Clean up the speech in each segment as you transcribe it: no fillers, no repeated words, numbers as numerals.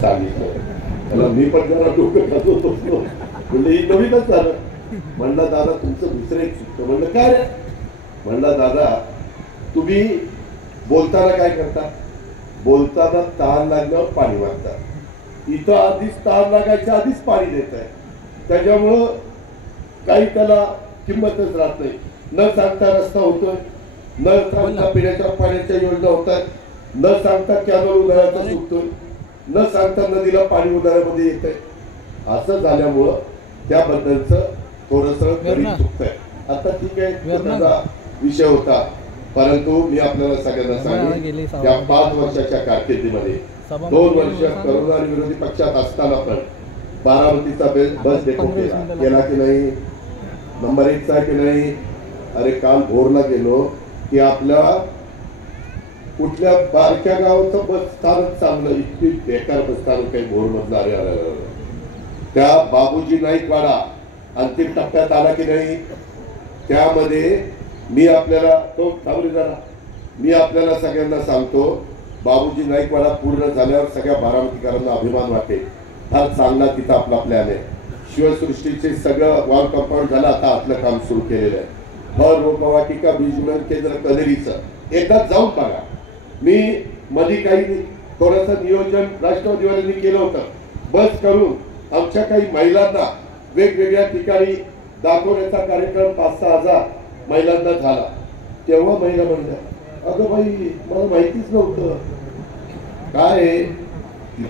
सांगितलं त्याला मी पण जरा डोकं घालत बसलो. म्हणलं ही नवीनच झालं. म्हणलं दादा तुमचं दुसरं एक चुकतं. म्हणलं काय रे? म्हणलं दादा तुम्ही बोलताना काय करता? बोलताना तहान लागल्यावर पाणी मागता. इथं आधीच तहान लागायच्या आधीच पाणी देत आहे. त्याच्यामुळं काही त्याला किंमतच राहत नाही. न सांगता रस्ता होतोय, न सांगता पिण्याच्या पाण्याच्या योजना होतात, न सांगता कॅनल उन्हाळ्याचा सुटतोय, न सांगता नदीला पाणी उन्हाळ्यामध्ये येत आहे. असं झाल्यामुळं त्याबद्दलचं थोडंसं गणित चुकतंय. आता ठीक आहे त्याचा विषय होता, परंतु मी आपल्याला सगळ्यांना सांगेन त्या 5 वर्षाच्या कारकिर्दीमध्ये 2 वर्ष करोना आणि विरोधी पक्षात असताना पण बारामतीचा बस डेपो केला की नाही? नंबर 1 चा की नाही? अरे काल भोरला गेलो की आपल्या कुठल्या बारक्या गावाचं बस स्थानक चांगलं, इतकी बेकार बस स्थानक काही भोर मधलं. अरे त्या बाबूजी नाईक वाडा अंतिम टप्प्यात आला की नाही? त्यामध्ये मी आपल्याला तो थांबली जरा, मी आपल्याला सगळ्यांना सांगतो, बाबूजी नाईक वाडा पूर्ण झाल्यावर सगळ्या बारामतीकरांना अभिमान वाटेल. फार चांगला तिथं आपला प्लॅन आहे. शिवसृष्टीचे सगळं वॉल कंपाऊंड झालं, आता आपलं काम सुरू केलेलं आहे. फळ रोपवाटिका बीजविज्ञान केंद्र कनेरीचं एकदा जाऊन बघा. मी मध्ये काही थोडंसं नियोजन राष्ट्रवादीवाल्यांनी केलं होतं. बस करून आमच्या काही महिलांना वेगवेगळ्या ठिकाणी दाखवण्याचा कार्यक्रम 5-6 हजार महिलांना झाला. तेव्हा महिला म्हणल्या, अगं बाई मला माहितीच नव्हतं. काय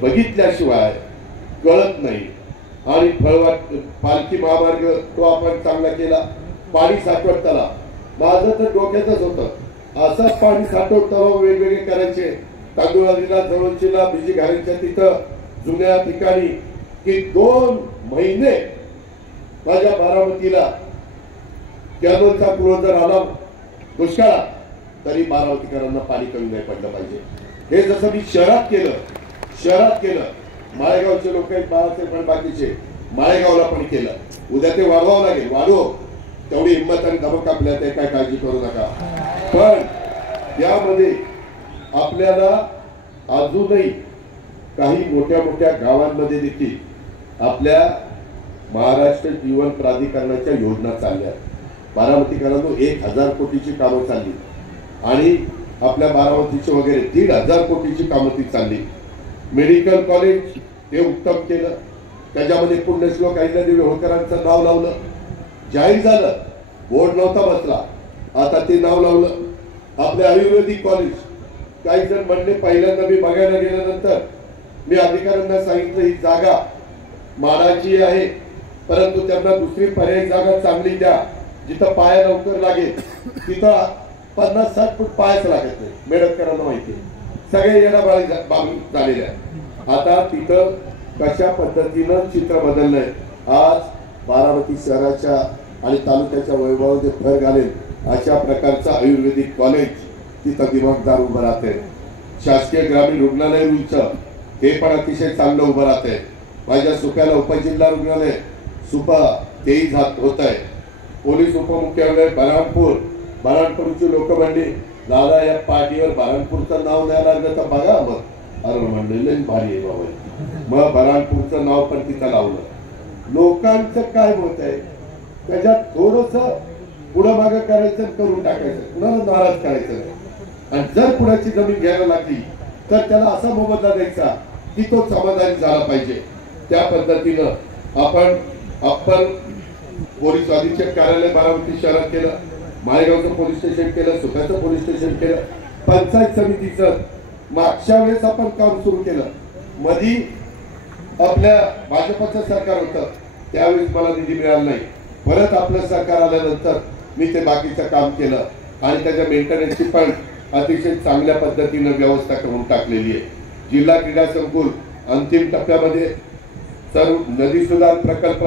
बघितल्याशिवाय कळत नाही. आणि पालखी महामार्ग तो आपण चांगला केला. पाणी साठवण तलाव माझं तर डोक्यातच होतं. असं पाणी साठवण तलाव वेगवेगळे करायचे. तांदुळाला जवळचीला बिजी घालायच्या तिथं जुन्या ठिकाणी की 2 महिने माझ्या बारामतीला कॅनलचा क्लोजर आला दुष्काळात, तरी बारामतीकरांना पाणी कमी नाही पडलं पाहिजे. हे जसं मी शहरात केलं माळेगावचे लोक बाळाचे पण बाकीचे माळेगावला पण केलं. उद्या ते वाढवावं लागेल. वाढव तेवढी हिंमत आणि धमक आपल्यात आहे, काय काळजी करू नका. पण यामध्ये आपल्याला अजूनही काही मोठ्या मोठ्या गावांमध्ये देखील आपल्या महाराष्ट्र जीवन प्राधिकरणाच्या योजना चालल्या. बारामतीकरांनो 1000 कोटीची कामं चालली आणि आपल्या बारामतीची वगैरे 1500 कोटीची कामं ती चालली. मेडिकल कॉलेज हे उत्तम केलं. त्याच्यामध्ये पुण्यश्लोक अहिल्यादेवी होळकरांचं नाव लावलं. जाहीर झालं, बोर्ड नव्हता बसला, आता ते नाव लावलं. आपले आयुर्वेदिक कॉलेज काही जण म्हणले, पहिल्यांदा मी बघायला गेल्यानंतर मी अधिकाऱ्यांना सांगितलं ही जागा मानाची आहे, परंतु त्यांना दुसरी पर्यायी जागा चांगली द्या, जिथं पाया लवकर लागेल. तिथं 50-60 फूट पायच लागत नाही. मेडकरांना माहिती आहे, सगळे येणाबाळी झालेले आहे. आता तिथं कशा पद्धतीनं चित्र बदललंय. आज बारामती शहराच्या आणि तालुक्याच्या वैभवामध्ये भर घालेल अशा प्रकारचं आयुर्वेदिक कॉलेज तिथं दिमागदार उभं राहते. शासकीय ग्रामीण रुग्णालय उंच हे पण अतिशय चांगलं उभं राहते. माझ्या सुप्याला उपजिल्हा रुग्णालय सुपा तेही होत आहे. पोलीस उपमुख्यालय बऱ्हाणपूरची लोक म्हणली, दादा या पार्टीवर बऱ्हाणपूरचं नाव द्यायला लागलं तर बघा. मग अरे म्हणलं भारी आहे बाबा. मग बऱ्हाणपूरचं नाव पण तिथं लावलं. लोकांचं काय मत आहे त्याच्यात थोडंसं पुढं मागं करायचं, करून टाकायचं, कुणाला नाराज करायचं नाही. आणि जर कुणाची जमीन घ्यायला लागली तर त्याला असा मोबदला द्यायचा की तो समाधानी झाला पाहिजे. त्या पद्धतीनं आपण अप्पर पोलीस अधीक्षक कार्यालय बारामती शहरात केलं, माळेगावचं पोलीस स्टेशन केलं, सुप्याचं पोलीस स्टेशन केलं, पंचायत समितीचं मागच्या वेळेस आपण काम सुरू केलं. मधी आपल्या भाजपचं सरकार होतं, त्यावेळेस मला निधी मिळाला नाही. परत आपलं सरकार आल्यानंतर मी ते बाकीचं काम केलं आणि त्याच्या मेंटेनन्सची पण अतिशय चांगल्या पद्धतीनं व्यवस्था करून टाकलेली आहे. जिल्हा क्रीडा संकुल अंतिम टप्प्यामध्ये सर्व नदी सुधार प्रकल्प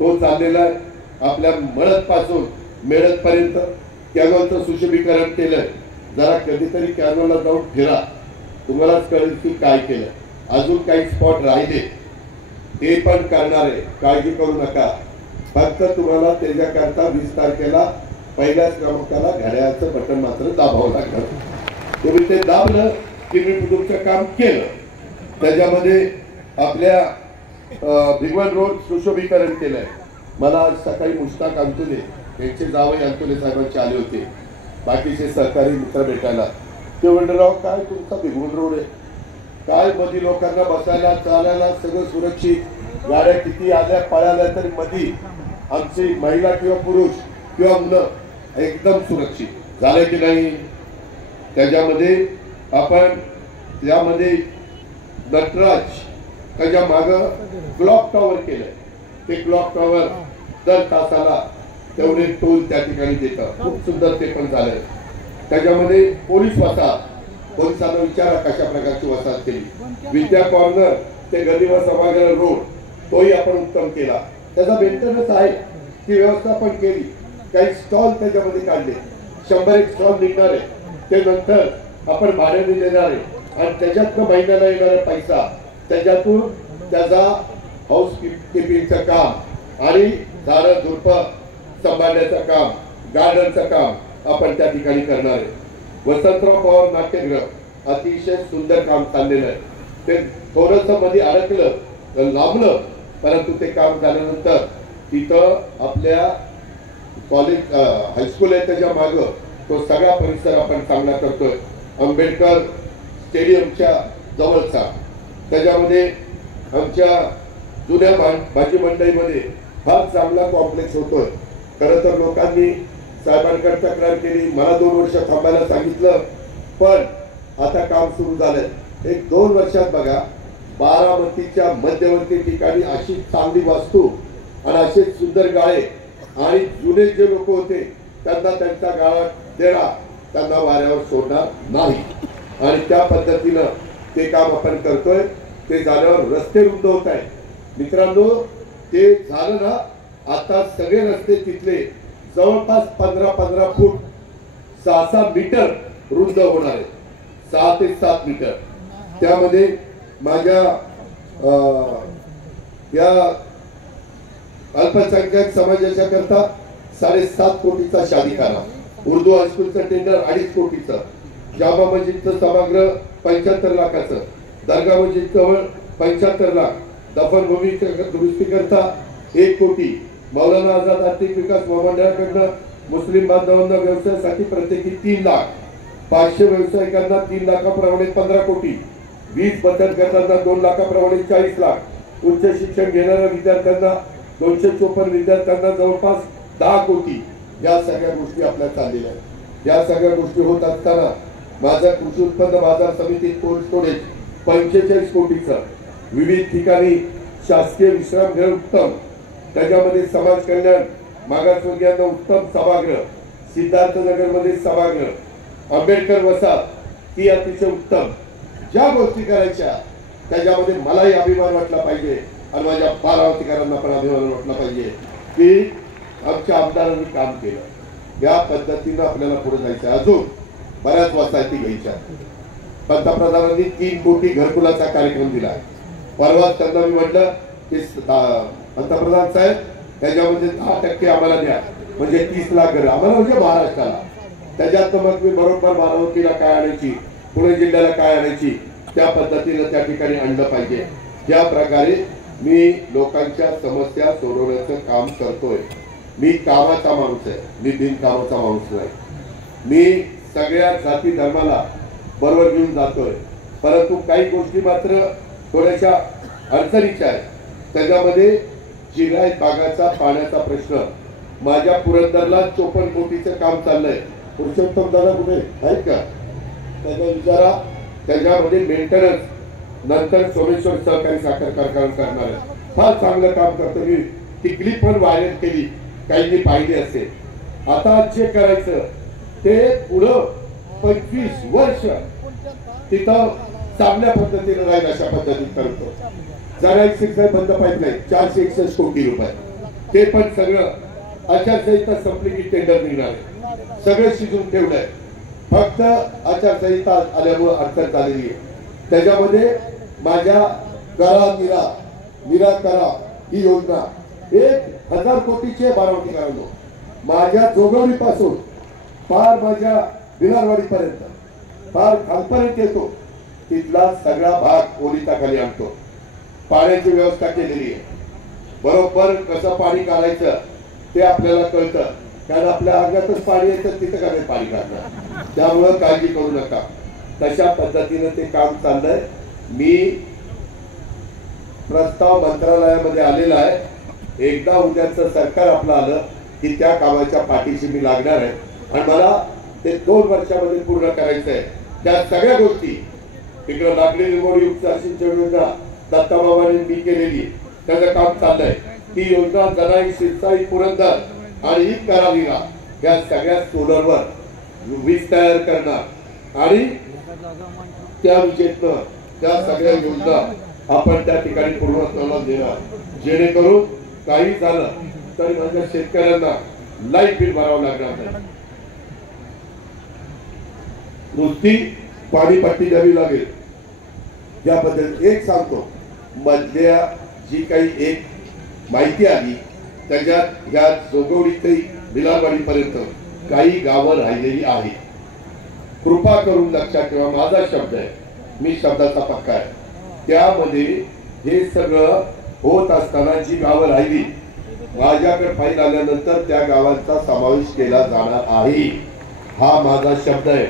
तो चाललेला आहे. आपल्या मळद पासून मेळत पर्यंत कॅनॉलचं सुशोभीकरण केलंय. जरा कधीतरी कॅनॉलला जाऊन फिरा, तुम्हालाच कळेल की काय केलं. अजून काही स्पॉट राहिले ते पण करणार आहे, काळजी करू नका. फक्त तुम्हाला त्याच्याकरता 20 तारखेला पहिल्याच क्रमांकाला घड्याळाचं बटन मात्र दाबावं लागलं. तुम्ही ते दाबलं की मी तुमचं काम केलं. त्याच्यामध्ये आपल्या भिगवण रोड सुशोभीकरण केलंय. मला आज सकाळी मुश्ताक अंतुले यांचे जावई अंतुले साहेबांचे आले होते, बाकीचे सहकारी मित्र भेटायला. ते म्हणले राव काय तुमचा भिगवण रोड आहे, काय मध्ये लोकांना बसायला चालायला सगळं सुरक्षित, गाड्या किती आल्या पळाल्या तरी मध्ये आमची महिला किंवा पुरुष किंवा मुलं एकदम सुरक्षित झालं की नाही. त्याच्यामध्ये आपण यामध्ये नटराज त्याच्या माग क्लॉक टॉवर केलंय. ते क्लॉक टॉवर दर तासाला तेवढे टोल त्या ठिकाणी देतं, खूप सुंदर ते पण झालंय. त्याच्यामध्ये पोलीस वसाहत, पोलिसांना विचारा कशा प्रकारची वसाहत केली. विद्या कॉर्नर ते गदिमा सभागृह रोड तोही आपण उत्तम केला. त्याचा मेंटेनन्स आहे, ती व्यवस्था पण केली. काही स्टॉल त्याच्यामध्ये काढले, 100 स्टॉल निघणार आहे, ते नंतर आपण भाड्याने देणार आहे आणि त्याच्यातनं महिन्याला येणारा पैसा त्याच्यातून त्याचा हाऊस किपिंगचं काम आणि झाडं झुडपं सांभाळण्याचं काम, गार्डनचं काम आपण त्या ठिकाणी करणार आहे. वसंतराव पवार नाट्यगृह अतिशय सुंदर काम चाललेलं आहे. ते थोडंसं मध्ये अडकलं लांबलं, परंतु ते काम झाल्यानंतर तिथं आपल्या कॉलेज हायस्कूल आहे त्याच्या मागं तो सगळा परिसर आपण चांगला करतोय. आंबेडकर स्टेडियमच्या जवळचा त्याच्यामध्ये आमच्या जुन्या भाजी मंडईमध्ये फार चांगला कॉम्प्लेक्स होतोय. खरं तर लोकांनी साहेबांकडे तक्रार केली, मला 2 वर्ष थांबायला सांगितलं, पण आता काम सुरू झालंय. 1-2 वर्षात बघा बारामतीच्या मध्यवर्ती ठिकाणी अशी चांगली वास्तू आणि असे सुंदर गाळे आणि जुने जे लोक होते त्यांना त्यांच्या गावात देणार, त्यांना वाऱ्यावर सोडणार नाही. आणि त्या पद्धतीनं ते काम आपण करतोय. ते झाल्यावर रस्ते रुंद होत आहे मित्रांनो. ते झालं ना, आता सगळे रस्ते तिथले जवळपास 15-15 फूट 6-6 मीटर रुंद होणार आहे, 6 ते 7 मीटर. त्यामध्ये माझ्या या अल्पसंख्याक समाजाच्या करता 7.5 कोटीचा शादीखाना, उर्दू हायस्कूलचं टेंडर 2.5 कोटीचं, जामा मस्जिदचं सभागृह 75 लाखाचं, दर्गा मस्जिद जवळ 75 लाख, दफनभूमीच्या दुरुस्ती करता 1 कोटी, मौलाना आझाद आर्थिक विकास महामंडळाकडनं मुस्लिम बांधवांना व्यवसायासाठी प्रत्येकी 3 लाख, 500 व्यावसायिकांना 3 लाखाप्रमाणे 15 कोटी, 20 बचत गटांना 2 लाखाप्रमाणे 40 लाख, उच्च शिक्षण घेणाऱ्या विद्यार्थ्यांना 254 विद्यार्थ्यांना जवळपास 10 कोटी. या सगळ्या गोष्टी आपल्या चाललेल्या आहेत. या सगळ्या गोष्टी होत असताना माझा कृषी उत्पन्न बाजार समितीत कोल्ड स्टोरेज 45 कोटीचं, विविध ठिकाणी शासकीय विश्रामगृह उत्तम, त्याच्यामध्ये समाज कल्याण मागासवर्गीयांना उत्तम सभागृह, सिद्धार्थनगरमध्ये सभागृह, आंबेडकर वसाहत ती अतिशय उत्तम. ज्या गोष्टी करायच्या त्याच्यामध्ये मलाही अभिमान वाटला पाहिजे आणि माझ्या बारामतीकरांना पण अभिमान वाटला पाहिजे की आमच्या आमदारांनी काम केलं. या पद्धतीनं आपल्याला पुढे जायचं. अजून बऱ्याच वसाहती घ्यायच्या. पंतप्रधानांनी 3 कोटी घरकुलाचा कार्यक्रम दिला. परवा त्यांना मी म्हटलं की पंतप्रधान साहेब त्याच्यामध्ये 10% आम्हाला द्या, म्हणजे 30 लाख घर आम्हाला, म्हणजे महाराष्ट्राला. त्याच्यात मग मी बरोबर बारामतीला काय आणायची, पुणे जिल्ह्याला काय आणायची, त्या पद्धतीनं त्या ठिकाणी आणलं पाहिजे. ज्या प्रकारे मी लोकांच्या समस्या सोडवण्याचं काम करतोय. मी कामाचा माणूस आहे, मी बिनकामाचा माणूस नाही. मी सगळ्या जाती धर्माला बरोबर घेऊन जातोय, परंतु काही गोष्टी मात्र थोड्याशा अडचणीच्या आहेत. त्याच्यामध्ये जिरायत भागाचा पाण्याचा प्रश्न. माझ्या पुरंदरला 54 कोटीचं काम चाललंय. पुरुषोत्तम दादा कुठे आहेत का, त्याचा विचारा. त्याच्यामध्ये मेंटेनन्स नंतर सोमेश्वर सहकारी साखर कारखाना करणार आहे. फार चांगलं काम करतो. मी टिकली पण व्हायरल केली, काहींनी पाहिली असेल. आता जे करायचं ते पुढं 25 वर्ष तिथं चांगल्या पद्धतीने राहील अशा पद्धतीने करतो. जरा एक शिक्षण बंद पाहिजे नाही, 461 कोटी रुपये. ते पण सगळं आचारसंहिता संपली की टेंडर निघणार आहे. सगळं शिजून ठेवलंय. फक्त आचारसंहिता आल्यामुळे अडचण झालेली आहे. त्याच्यामध्ये माझ्या करा निरा करा ही योजना 1000 कोटीची बारामतीकरांनो. माझ्या जोगवडीपासून फार माझ्या बिलारवाडीपर्यंत फार खालपर्यंत येतो. तिथला सगळा भाग ओलिताखाली आणतो. पाण्याची व्यवस्था केलेली आहे. बरोबर कसं पाणी काढायचं ते आपल्याला कळतं, कारण आपल्या अंगातच पाणी येतं, तिथं का नाही पाणी काढणार. त्यामुळं काळजी करू नका. तशा पद्धतीनं ते काम चाललंय. मी प्रस्ताव मंत्रालयामध्ये आलेला आहे. एकदा उद्याचं सरकार आपलं आलं की त्या कामाच्या पाठीशी मी लागणार आहे आणि मला ते 2 वर्षामध्ये पूर्ण करायचं आहे. त्या सगळ्या गोष्टी तिकडे लागली निवड युक्त सिंचन योजना दत्ताबाबांनी मी केलेली, त्याचं काम चाललंय. ती योजना जनाई, सिंचाई, पुरंदर आणि करावीला या सगळ्या सोलरवर वीज तयार करणार आणि त्या विजेतनं त्या सगळ्या योजना आपण त्या ठिकाणी पूर्णत्वाला देणार, जेणेकरून काही झालं तरी माझ्या शेतकऱ्यांना लाईट बिल भरावं लागणार नाही. नुसती पाणीपट्टी द्यावी लागेल. याबद्दल एक सांगतो, मधल्या जी काही एक माहिती आली त्याच्यात या जोगवडी ते बिलारवाडीपर्यंत काही गावं राहिलेली आहेत. कृपा करून लक्षात ठेवा, माझा शब्द आहे, मी शब्दाचा पक्का आहे. त्यामध्ये हे सगळं होत असताना जी गावं राहिली, माझ्याकडे फाईल आल्यानंतर त्या गावांचा समावेश केला जाणार आहे. हा माझा शब्द आहे.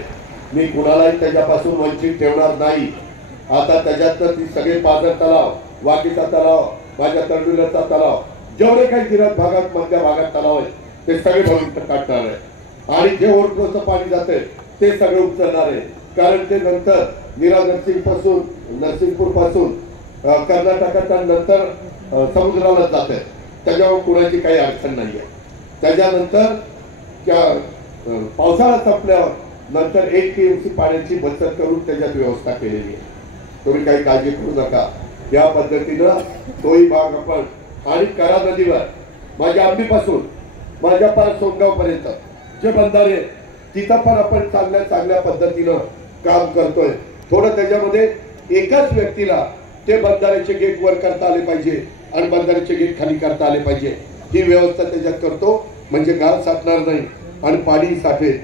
मी कुणालाही त्याच्यापासून वंचित ठेवणार नाही. आता त्याच्यात ती सगळे पाझर तलाव, वाकीचा तलाव, माझ्या तळबिलाचा तलाव, जेवढे काही जिल्ह्यात भागात मधल्या भागात तलाव आहेत ते सगळे भरून काढणार आहे. आणि जे ओरडोचं पाणी जाते ते सगळे उचलणार आहे. कारण ते नंतर मीरा नरसिंगपूर पासून कर्नाटकाच्या नंतर समुद्राला जात आहे. त्याच्यावर कुणाची काही अडचण नाही आहे. त्याच्यानंतर त्या पावसाळा संपल्यावर नंतर 1 TMC पाण्याची बचत करून त्याच्यात व्यवस्था केलेली आहे. तुम्ही काही काळजी करू नका. या पद्धतीनं तोही भाग आपण आणि करा नदीवर माझ्या आंबीपासून माझ्या सोनगाव पर्यंत जे बंधारे तिथं पण आपण चांगल्या पद्धतीनं काम करतोय. थोडं त्याच्यामध्ये एकाच व्यक्तीला ते बंधाऱ्याचे गेट वर करता आले पाहिजे आणि बंधाऱ्याचे गेट खाली करता आले पाहिजे. ही व्यवस्था त्याच्यात करतो, म्हणजे गाळ साठणार नाही आणि पाणी साठेल.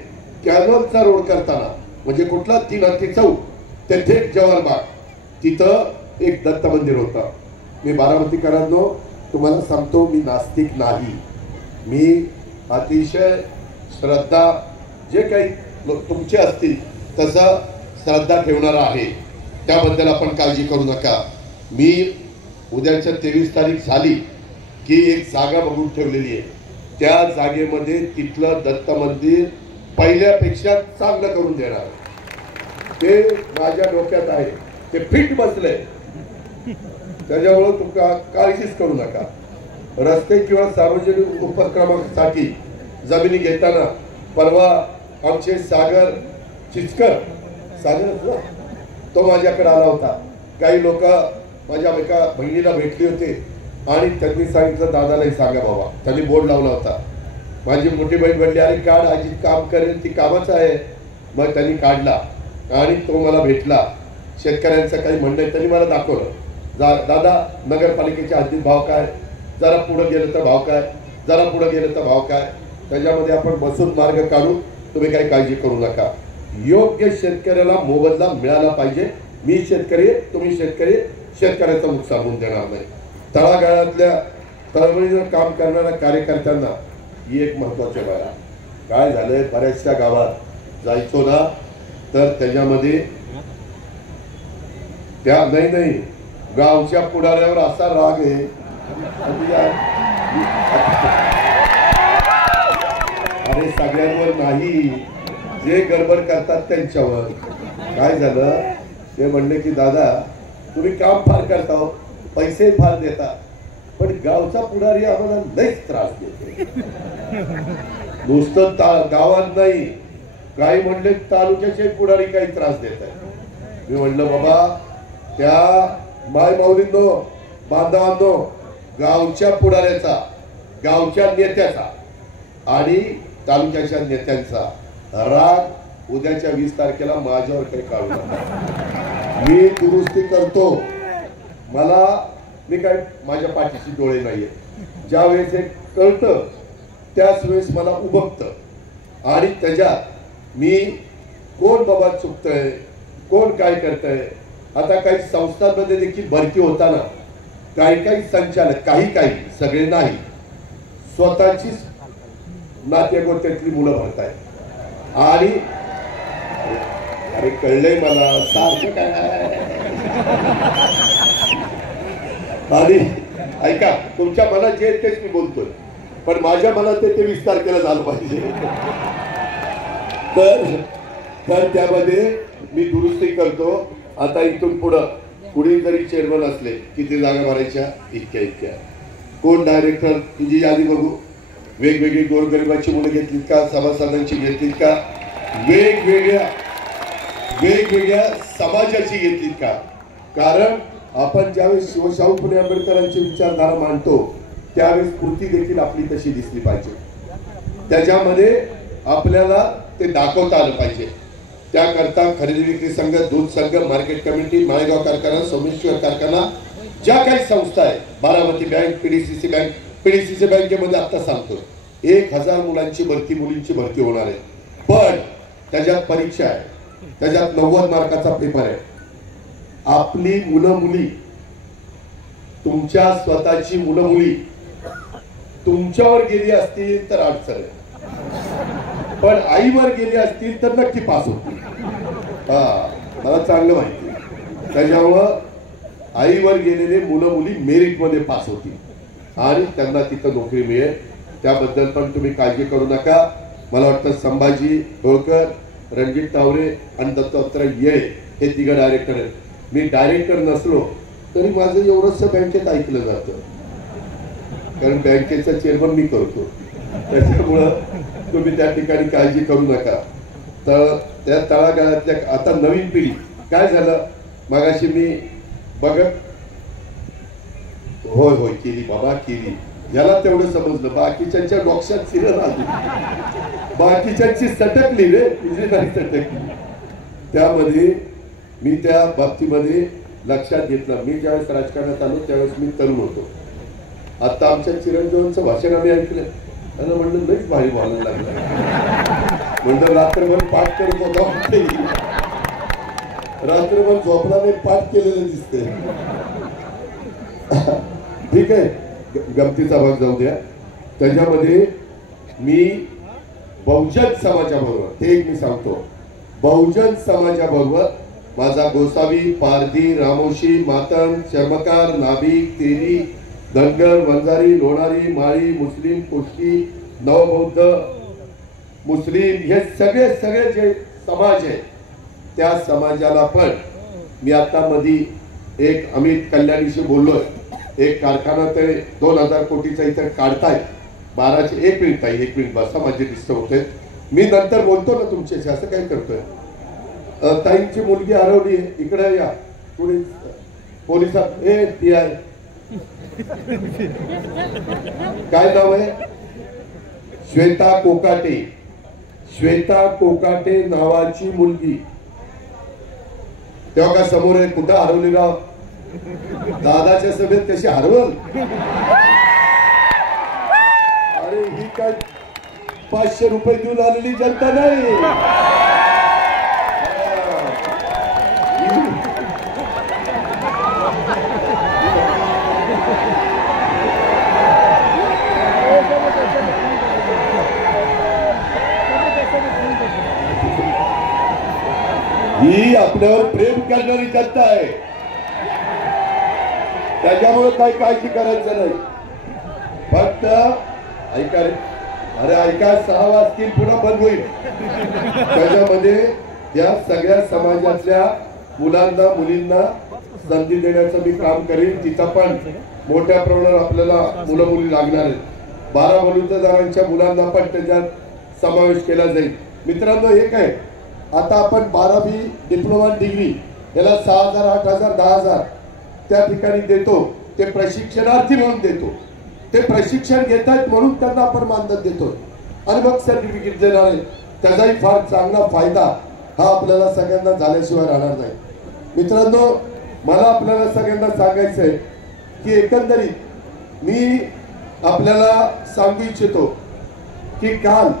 कॅनलचा रोड करताना म्हणजे कुठला 3 हत्ती चौक ते थेट जवाहरबाग तिथं एक दत्त मंदिर होतं. मी बारामतीकरांनो तुम्हाला सांगतो, मी नास्तिक नाही. मी अतिशय श्रद्धा जे काही तुमचे असतील तसं श्रद्धा ठेवणारा आहे. त्याबद्दल आपण काळजी करू नका. मी उद्याच्या 23 तारीख झाली की एक जागा बघून ठेवलेली आहे. त्या जागेमध्ये तिथलं दत्त मंदिर पहिल्यापेक्षा चांगलं करून देणार. ते माझ्या डोक्यात आहे, ते फिट बसलंय. त्याच्यामुळे तुमका काळजीच करू नका. रस्ते किंवा सार्वजनिक उपक्रमासाठी जमिनी घेताना परवा आमचे सागर चिचकर तो माझ्याकडे आला होता. काही लोक माझ्या एका बहिणीला भेटली होते आणि त्यांनी सांगितलं दादालाही सांगा बाबा. त्यांनी बोर्ड लावला होता. माझी मोठी बहीण म्हणली अरे काढ, आजी काम करेल, ती कामाचं आहे. मग त्यांनी काढला आणि तो मला भेटला. शेतकऱ्यांचं काही म्हणणं आहे त्यांनी मला दाखवलं. दादा नगरपालिकेच्या हद्दीत भाव काय, जरा पुढे गेलं तर भाव काय, जरा पुढे गेलं तर भाव काय. त्याच्यामध्ये आपण बसून मार्ग काढू. तुम्ही काही काळजी करू नका. योग्य शेतकऱ्याला मोबदला मिळाला पाहिजे. मी शेतकरी, तुम्ही शेतकरी, शेतकऱ्याचं नुकसान होऊन देणार नाही. तळागाळातल्या तळमळीनं काम करणाऱ्या कार्यकर्त्यांना ही एक महत्वाची बाब आहे. काय झालंय, बऱ्याचशा गावात जायचो ना तर त्याच्यामध्ये त्या नाही गावच्या पुढाऱ्यावर असा राग आहे. अरे सगळ्यांवर नाही, जे गडबड करतात त्यांच्यावर. काय झालं, ते म्हणले की दादा तुम्ही काम फार करता हो, पैसे फार देता, पण गावचा पुढारी आम्हाला लईच त्रास देतो. नुसतं गावात नाही, काही म्हणले तालुक्याचे पुढारी काही त्रास देत आहे. मी म्हणलं बाबा त्या माय माऊलींनो, बांधवांनो, गावच्या पुढाऱ्याचा, गावच्या नेत्याचा आणि तालुक्याच्या नेत्यांचा राग उद्याच्या 20 तारखेला माझ्यावर काही काढू नका. मी दुरुस्ती करतो. मी काय माझ्या पाठीशी डोळे नाहीये. ज्या वेळेस हे कळतं त्याच वेळेस मला उबगतं आणि त्याच्यात मी कोण बाबा चुकतंय, कोण काय करतंय. आता काही संस्थांमध्ये देखील भरती होताना काही काही संचालक, काही सगळे नाही, स्वतःचीच नातेगोत्यातली मुलं भरतायत आणि अरे कळलंय मला सारखं काय. आणि ऐका, तुमच्या मनात जे तेच मी बोलतोय, पण माझ्या मनात ते विस्तार केला झाला पाहिजे. तर त्यामध्ये मी दुरुस्ती करतो. आता इथून पुढे जरी चेअरमन असले, किती जागा भरायच्या, इतक्या. कोण डायरेक्टर, तुझी यादी बघू. वेगवेगळी गोरगरिबाची मुलं घेतलीत का, सभासदांची घेतलीत का, वेगवेगळ्या समाजाची घेतलीत का. कारण आपण ज्यावेळेस शिवशाहू फुले आंबेडकरांची विचारधारा मांडतो त्यावेळेस कृती देखील आपली तशी दिसली पाहिजे. त्याच्यामध्ये आपल्याला ते दाखवता आलं पाहिजे. त्याकरता खरेदी विक्री संघ, दूध संघ, मार्केट कमिटी, माळेगाव कारखाना, सोमेश्वर कारखाना, ज्या काही संस्था आहेत, बारामती बँक, पीडीसीसी बँकेमध्ये आता सांगतो 1000 मुलांची भरती, मुलींची भरती होणार आहे. पण त्याच्यात परीक्षा आहे, त्याच्यात 90 मार्काचा पेपर आहे. आपली मुलं मुली, तुमच्या स्वतःची मुलं मुली तुमच्यावर गेली असतील तर अडचण आहे, पण आईवर गेली असतील तर नक्की पास होतील. मला चांगलं माहिती. त्याच्यामुळं आईवर गेलेले मुलं मुली मेरिट मध्ये पास होतील आणि त्यांना तिथं नोकरी मिळेल. त्याबद्दल पण तुम्ही काळजी करू नका. मला वाटतं संभाजी होळकर, रणजित तावरे आणि दत्तात्रय येळे हे 3 डायरेक्टर आहेत. मी डायरेक्टर नसलो तरी माझं एवढंच बँकेत ऐकलं जातं, कारण बँकेचा चेअरमन मी करतो. त्याच्यामुळं तुम्ही त्या ठिकाणी काळजी करू नका. तर त्या तळागाळातल्या आता नवीन पिढी काय झालं, मगाशी मी बघत होय केली बाबा केली, याला तेवढं समजलं, बाकीच्या डोक्यात शिरत आली, बाकीच्यांची सटकली रे, तुझी नाही सटकली. त्यामध्ये मी त्या बाबतीमध्ये लक्षात घेतलं. मी ज्यावेळेस राजकारणात आलो त्यावेळेस मी तरुण होतो. आता आमच्या चिरंजीवांचं भाषण आम्ही ऐकलं, त्यांना म्हणलं लईच भारी बोलायला लागलं. म्हणलं रात्रभर पाठ करत होता, रात्रभर झोपला नाही, पाठ केलेलं दिसते. ठीक आहे, गमतीचा भाग जाऊ द्या. त्याच्यामध्ये मी बहुजन समाजाबरोबर, ते एक मी सांगतो, बहुजन समाजाबरोबर माझा गोसावी, पारधी, रामोशी, मातंग, चर्मकार, नाभिक, तेली, धनगर, वंजारी, लोणारी, माळी, मुस्लिम, कुष्टी, नवबौद्ध, मुस्लिम, हे सगळे जे समाज आहे त्या समाजाला पण मी आता मध्ये एक अमित कल्याणीशी बोललोय. एक कारखाना ते 2000 कोटीचा इथं काढताय. 12चे 1 मिनिट आहे, 1 मिनिट बसा, माझे डिस्टर्ब होते. मी नंतर बोलतो ना तुमच्याशी. असं काय करतोय. ताईंची मुलगी हरवली, इकडे या. पुढे पोलिसात PI काय नाव आहे, श्वेता कोकाटे. श्वेता कोकाटे नावाची मुलगी. तेव्हा का समोर आहे, कुठं हरवली राव, दादाच्या सभेत कशी हरवल. अरे ही काय 500 रुपये देऊन आलेली जनता नाही. ही आपल्यावर प्रेम करणारी जनता आहे. त्याच्यामुळे काही काळजी करायचं नाही. फक्त ऐका रे, अरे ऐका, 6 वाजतील पुन्हा बंद होईल. त्याच्यामध्ये या सगळ्या समाजातल्या मुलांना मुलींना संधी देण्याचं मी काम करीन. तिथं पण मोठ्या प्रमाणावर आपल्याला मुलं मुली लागणार आहेत. 12 बलुतेदारांच्या मुलांना पण त्याच्यात समावेश केला जाईल. मित्रांनो, एक आहे, आता आपण 12वी डिप्लोमा डिग्री याला 6000, 8000, 10000 त्या ठिकाणी देतो. ते प्रशिक्षणार्थी म्हणून देतो. ते प्रशिक्षण घेत आहेत म्हणून त्यांना आपण मानधन देतो आणि मग सर्टिफिकेट देणार आहे. त्याचाही फार चांगला फायदा हा आपल्याला सगळ्यांना झाल्याशिवाय राहणार नाही. मित्रांनो, मला आपल्याला सगळ्यांना सांगायचं आहे की एकंदरीत मी आपल्याला सांगू इच्छितो की काल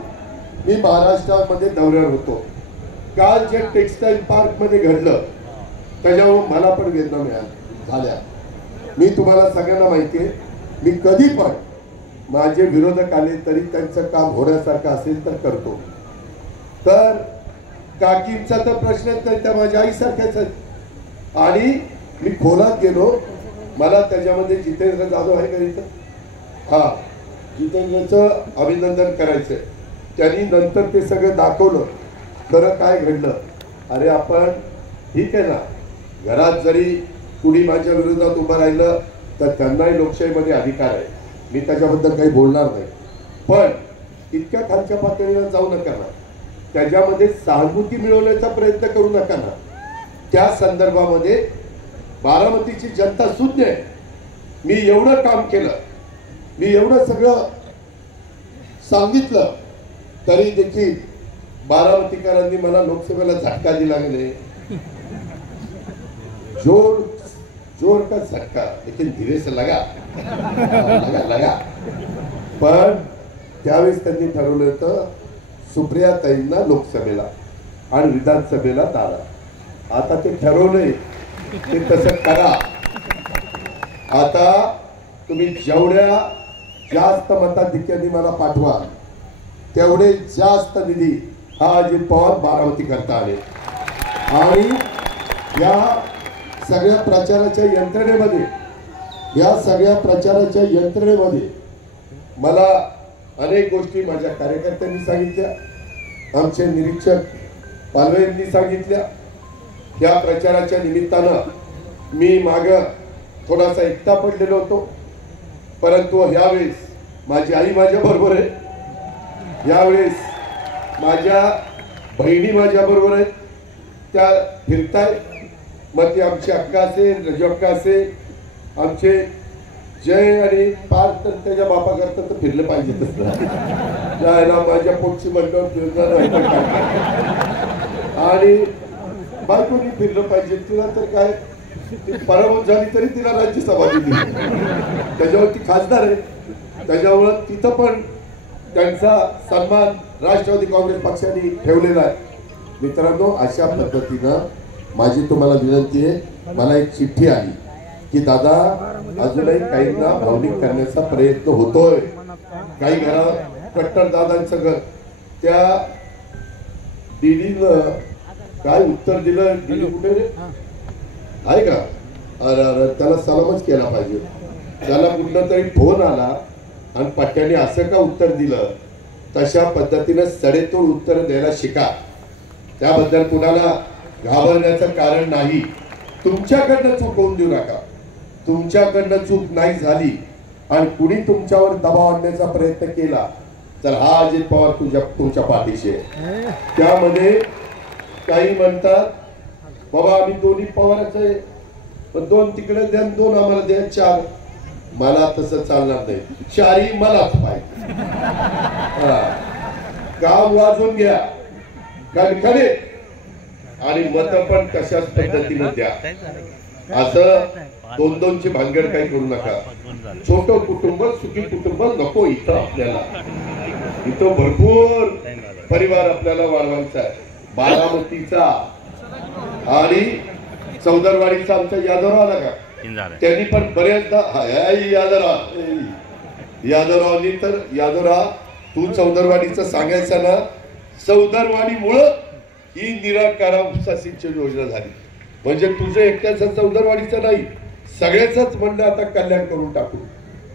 मी महाराष्ट्रामध्ये दौऱ्यावर होतो. काल जे टेक्सटाईल पार्क मध्ये घडलं त्याच्यावर मला पण वेदना झाल्या. मी तुम्हाला सगळ्यांना माहिती आहे, मी कधी पण माझे विरोधक आले तरी त्यांचं काम होण्यासारखं असेल तर करतो. तर काकींचा तर प्रश्नच नाही, त्या माझ्या आईसारख्याच आहेत. आणि मी खोलात गेलो, मला त्याच्यामध्ये जितेंद्र जाधव आहे का इथं? हा, जितेंद्रचं अभिनंदन करायचंय. त्यांनी नंतर ते सगळं दाखवलं खरं काय घडलं. अरे आपण ठीक आहे ना, घरात जरी कुणी माझ्या विरोधात उभं राहिलं तर त्यांनाही लोकशाहीमध्ये अधिकार आहे, मी त्याच्याबद्दल काही बोलणार नाही. पण इतक्या खालच्या पातळीवर जाऊ नका ना, त्याच्यामध्ये सहानुभूती मिळवण्याचा प्रयत्न करू नका ना. त्या संदर्भामध्ये बारामतीची जनता सुज्ञ आहे. मी एवढं काम केलं, मी एवढं सगळं सांगितलं, तरी देखील बारामतीकरांनी मला लोकसभेला झटका दिला नाही. जोर जोर का झटका, लेकिन धीरे से लगा लगा लगा. पण त्यावेळेस त्यांनी ठरवलं होतं सुप्रियाताईंना लोकसभेला आणि विधानसभेला दारा. आता ते ठरवलंय, ते तसं करा. आता तुम्ही जेवढ्या जास्त मताधिक्यांनी मला पाठवा तेवढे जास्त निधी हा अजित पवार बारामती करता आले. आणि या सगळ्या प्रचाराच्या यंत्रणेमध्ये मला अनेक गोष्टी माझ्या कार्यकर्त्यांनी सांगितल्या, आमचे निरीक्षक पालवे यांनी सांगितल्या. या प्रचाराच्या निमित्तानं मी माग थोडासा एकटा पडलेलो होतो, परंतु यावेळेस माझी आई माझ्या बरोबर आहे, यावेळेस माझ्या बहिणी माझ्या बरोबर आहेत, त्या फिरताय. मग ती आमची अक्का असेल, रजू अक्का असेल, आमचे जय आणि पार तर त्याच्या बापा करता तर फिरलं पाहिजे. तसं माझ्या पोटची मंडळ फिरणार आणि बायकोनी फिरलं पाहिजे. तिला तर काय पराभूत झाली तरी तिला राज्यसभा दिली, त्याच्यावर ती खासदार आहे, त्याच्यामुळं तिथं पण त्यांचा सन्मान राष्ट्रवादी काँग्रेस पक्षाने ठेवलेला आहे. मित्रांनो, अशा पद्धतीनं माझी तुम्हाला विनंती आहे. मला एक चिठ्ठी आली की दादा अजूनही काहींना भावनिक करण्याचा प्रयत्न होतोय, काही घरात कट्टर दादांचं घर. त्या डीडीनं काय उत्तर दिलं, डीडी कुठे आहे का? अरे त्याला सलामच केला पाहिजे. त्याला कुठला तरी फोन आला आणि पट्ट्याने असं का उत्तर दिलं, तशा पद्धतीनं सडेतोड उत्तर द्यायला शिका. त्याबद्दल कुणाला घाबरण्याचं कारण नाही. तुमच्याकडनं चूक होऊन देऊ नका. तुमच्याकडनं चूक नाही झाली आणि कुणी तुमच्यावर दबाव आणण्याचा प्रयत्न केला तर हा अजित पवार तुमच्या पाठीशी आहे. त्यामध्ये काही म्हणतात बाबा आम्ही दोन्ही पवारच आहे, पण दोन तिकडे द्या, दोन आम्हाला द्या, चार. मला तसं चालणार नाही, चारही मलाच पाहिजे. काम वाजून घ्या कणखणीत आणि मत पण तशाच पद्धतीने द्या. असं दोन दोनची भानगड काही करू नका. छोटं कुटुंब सुखी कुटुंब नको इथं. आपल्याला इथं भरपूर परिवार आपल्याला वाढवायचा आहे. बारामतीचा आणि चौदरवाडीचा आमचा यादवराव आला का, त्यांनी पण बरेचदा यादवरावनी तर यादवराव तू चौदरवाडीचं सांगायचं ना, चौदरवाडीमुळं ही निराकारा उपसा सिंचन योजना झाली. म्हणजे तुझं एकट्याचं चौदरवाडीचं नाही, सगळ्याच म्हणलं आता कल्याण करून टाकू.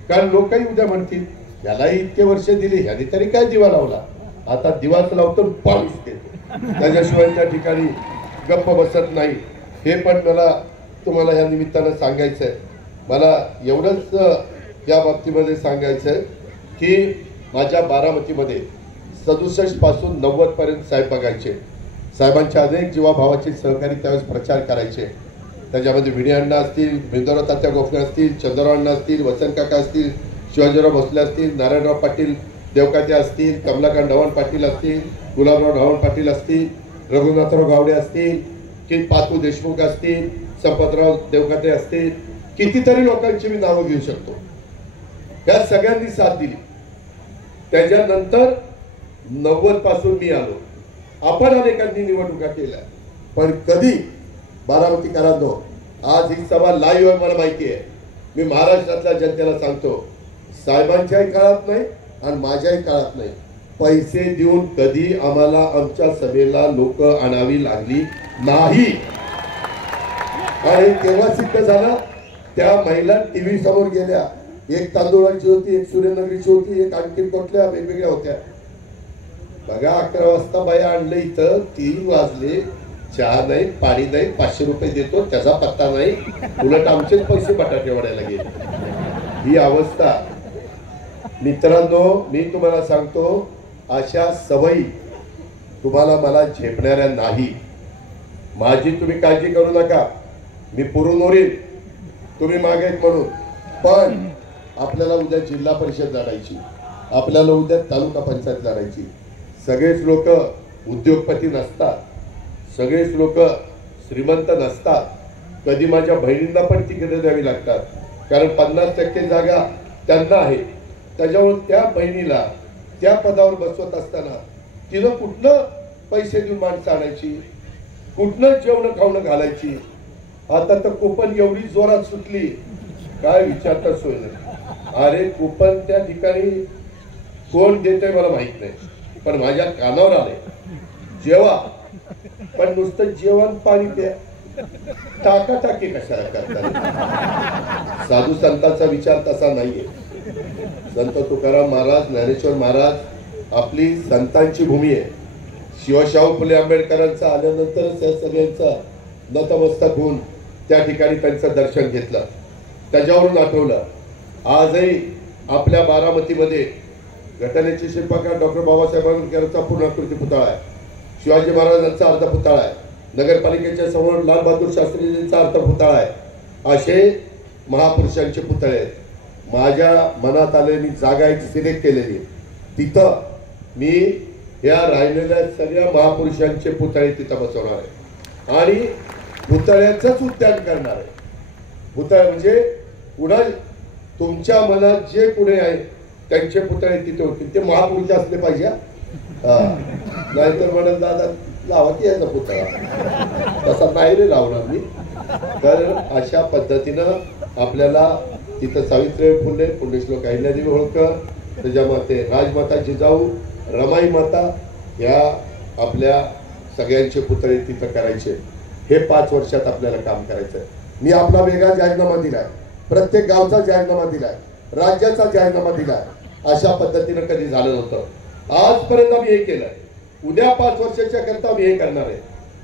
कारण लोकही उद्या म्हणतील यालाही इतके वर्ष दिली, ह्याने तरी काय दिवा लावला, आता दिवाच लावतो पाऊस देतो, त्याच्याशिवाय त्या ठिकाणी गप्प बसत नाही. हे पण मला तुम्हाला या निमित्तानं सांगायचं आहे. मला एवढंच या बाबतीमध्ये सांगायचं आहे की माझ्या बारामतीमध्ये 67 पासून 90 पर्यंत साहेब बघायचे. साहेबांच्या अनेक जीवाभावाचे सहकारी त्यावेळेस प्रचार करायचे. त्याच्यामध्ये विनय अण्णा असतील, बिंदुराव तात्या गोखले असतील, चंद्रराव अण्णा असतील, वसंत काका असतील, शिवाजीराव भोसले असतील, नारायणराव पाटील देवकाते असतील, कमलाकांत ढवण पाटील असतील, गुलाबराव ढवण पाटील असतील, रघुनाथराव गावडे असतील, की पातू देशमुख असतील, संपतराव देवकाते असतील, कितीतरी लोकांची मी नावं घेऊ शकतो. या सगळ्यांनी साथ दिली. त्याच्यानंतर 90 पासून मी आलो. आपण अनेकांनी निवडणुका केल्या, पण कधी बारामतीकरांनो आज ही सभा लाईव्ह आहे मला माहिती आहे. मी महाराष्ट्रातल्या जनतेला सांगतो, साहेबांच्याही काळात नाही आणि माझ्याही काळात नाही, पैसे देऊन कधी आम्हाला आमच्या सभेला लोक आणावी लागली नाही. आणि तेव्हा सिद्ध झालं, त्या महिला टीव्ही समोर गेल्या, एक तांदूळाची होती, एक सुरेंद्रनगरीची होती, एक आणखी कुठल्या वेगवेगळ्या होत्या. बघा 11 वाजता बाया आणलं इथं, 3 वाजले, चहा नाही, पाणी नाही, 500 रुपये देतो त्याचा पत्ता नाही, उलट आमचेच पैसे बटाटे वड्याला गेले. ही अवस्था. मित्रांनो, मी तुम्हाला सांगतो, अशा सवयी तुम्हाला मला झेपणाऱ्या नाही. माझी तुम्ही काळजी करू नका, मी पुरून ओरीन, तुम्ही मागेत म्हणून. पण आपल्याला उद्या जिल्हा परिषद लढायची, आपल्याला उद्या तालुका पंचायत लढायची. सगळेच लोक उद्योगपती नसतात, सगळेच लोक श्रीमंत नसतात. कधी माझ्या बहिणींना पण तिकीट द्यावी लागतात, कारण 50% जागा त्यांना आहे. त्याच्यावर त्या बहिणीला त्या पदावर बसवत असताना तिनं कुठनं पैसे देऊन माणसं आणायची, कुठनं जेवण खावणं घालायची. आता तर कुपन एवढी जोरात सुटली, काय विचारता सोय नाही. अरे कुपन त्या ठिकाणी कोण देते मला माहित नाही, पण माझ्या कानावर आले, जेवा पण नुसतं जेवण पाणी प्या, टाकाटाकी कशाला करतात. साधू संतांचा विचार तसा नाहीये. संत तुकाराम महाराज, ज्ञानेश्वर महाराज आपली संतांची भूमी आहे. शिवशाहू फुले आंबेडकरांचा आल्यानंतरच या सगळ्यांचा नतमस्तक होऊन त्या ठिकाणी त्यांचं दर्शन घेतलं. त्याच्यावरून आठवलं, आजही आपल्या बारामतीमध्ये घटनेचे शिल्पकार डॉक्टर बाबासाहेब आंबेडकरांचा पूर्णाकृती पुतळा आहे, शिवाजी महाराजांचा अर्ध पुतळा आहे, नगरपालिकेच्या समोर लाल बहादूर शास्त्रीजींचा अर्ध पुतळा आहे. असे महापुरुषांचे पुतळे आहेत. माझ्या मनात आले, मी जागा एक सिलेक्ट केलेली, तिथं मी या राहिलेल्या सगळ्या महापुरुषांचे पुतळे तिथं बसवणार आहे आणि पुतळ्याचंच उद्यान करणार आहे. पुतळा म्हणजे पुन्हा तुमच्या मनात जे पुढे आहे त्यांचे पुतळे तिथे होतील, ते महापुरुष असले पाहिजे. नाहीतर म्हणत दादा लावा की याचा पुतळा, तसा नाही रे लावणार मी. तर अशा पद्धतीनं आपल्याला तिथं सावित्रीबाई फुले, पुण्यश्लोक अहिल्यादेवी होळकर, त्याच्यामध्ये राजमाता जिजाऊ, रमाई माता, या आपल्या सगळ्यांचे पुतळे तिथं करायचे. हे 5 वर्षात आपल्याला काम करायचं. मी आपला वेगळा जाहीरनामा दिलाय, प्रत्येक गावचा जाहीरनामा दिलाय, राज्याचा जाहीरनामा दिलाय. अशा पद्धतीनं कधी झालं नव्हतं. आजपर्यंत आम्ही हे केलंय, उद्या 5 वर्षाच्या करता आम्ही हे करणार आहे.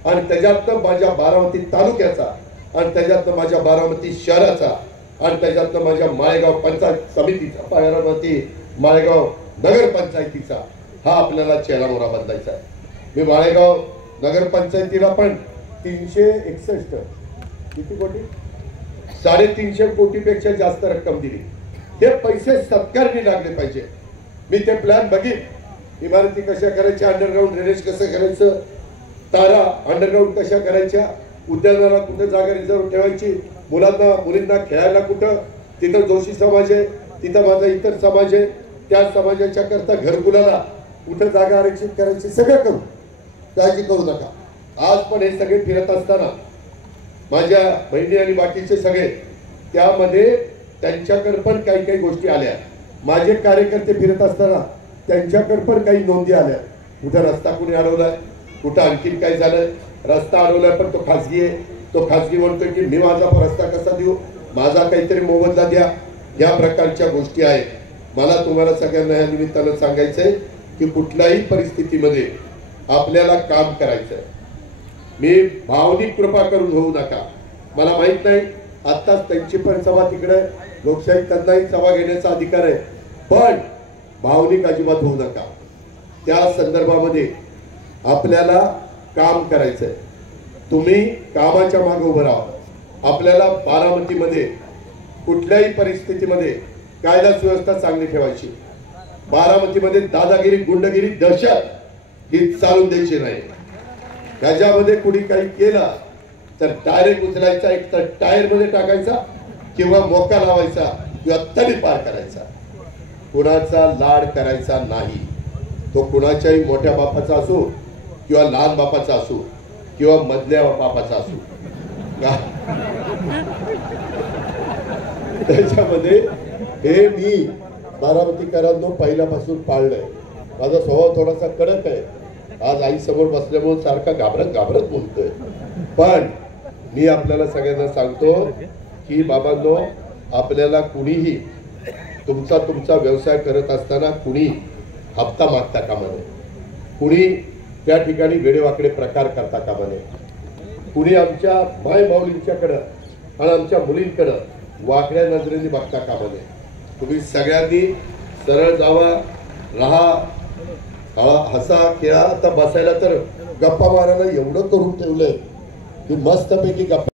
आणि त्याच्यातनं माझ्या बारामती तालुक्याचा, आणि त्याच्यातनं माझ्या बारामती शहराचा, आणि त्याच्यातनं माझ्या माळेगाव पंचायत समितीचा, बारामती माळेगाव नगरपंचायतीचा हा आपल्याला चेहरामोहरा बदलायचा आहे. मी माळेगाव नगरपंचायतीला पण 361 किती कोटी, 350 कोटीपेक्षा जास्त रक्कम दिली. हे पैसे सत्कारणी लागले पाहिजे. मी ते प्लॅन बघितले, इमारती कशा करायच्या, अंडरग्राऊंड ड्रेनेज कसं करायचं, तारा अंडरग्राऊंड कशा करायच्या, उद्यानाला कुठे जागा रिझर्व ठेवायची, मुलींना खेळायला कुठं, तिथं जोशी समाज आहे, तिथं माझा इतर समाज आहे, त्या समाजाच्या करता घरकुलाला कुठं जागा आरक्षित करायची, सगळं करू, काळजी करू नका. आज पण हे सगळे फिरत असताना माझ्या बहिणी आणि बाकीचे सगळे, त्यामध्ये त्यांच्याकडे पण काही काही गोष्टी आल्या. माझे कार्यकर्ते फिरत असताना त्यांच्याकडे पण काही नोंदी आल्या. कुठं रस्ता कुणी अडवलाय, कुठं आणखीन काय झालंय, रस्ता अडवलाय पण तो खासगी आहे, तो खासगी म्हणतोय की मी माझा रस्ता कसा देऊ, माझा काहीतरी मोबदला द्या. या प्रकारच्या गोष्टी आहेत. मला तुम्हाला सगळ्यांना या निमित्तानं सांगायचंय की कुठल्याही परिस्थितीमध्ये आपल्याला काम करायचं. मी भावनिक कृपा करून होऊ नका. मला माहित नाही, आत्ताच त्यांची पण सभा तिकडे, लोकशाही त्यांनाही सभा घेण्याचा अधिकार आहे, पण भावनिक अजिबात होऊ नका. त्या संदर्भामध्ये आपल्याला काम करायचंय. तुम्ही कामाच्या मागे उभं राहा. आपल्याला बारामतीमध्ये कुठल्याही परिस्थितीमध्ये कायदा सुव्यवस्था चांगली ठेवायची. बारामतीमध्ये दादागिरी, गुंडगिरी, दहशत ही चालून द्यायची नाही. त्याच्यामध्ये कुणी काही केलं तर डायरेक्ट उचलायचा, एक तर टायर मध्ये टाकायचा किंवा मोका लावायचा किंवा तडी पार करायचा. कुणाचा लाड करायचा नाही. तो कुणाच्याही मोठ्या बापाचा असो किंवा लहान बापाचा असो किंवा मधल्या बापाचा असो. त्याच्यामध्ये हे मी बारामतीकरांनो पहिल्यापासून पाळलंय. माझा स्वभाव थोडासा कडक आहे. आज आई समोर बसल्यामुळे सारखा घाबरत बोलतोय. पण मी आपल्याला सगळ्यांना सांगतो की बाबांनो, आपल्याला कुणीही तुमचा व्यवसाय करत असताना कुणी हप्ता मागता कामा नये, कुणी त्या ठिकाणी वेडेवाकडे प्रकार करता कामा नये, कुणी आमच्या माय माऊलींच्याकडं आणि आमच्या मुलींकडं वाकड्या नजरेने बघता कामा नये. तुम्ही सगळ्यांनी सरळ जावा, राहा, हसा खेळा. आता बसायला तर गप्पा मारायला एवढं करून ठेवलंय की मस्तपैकी गप्पा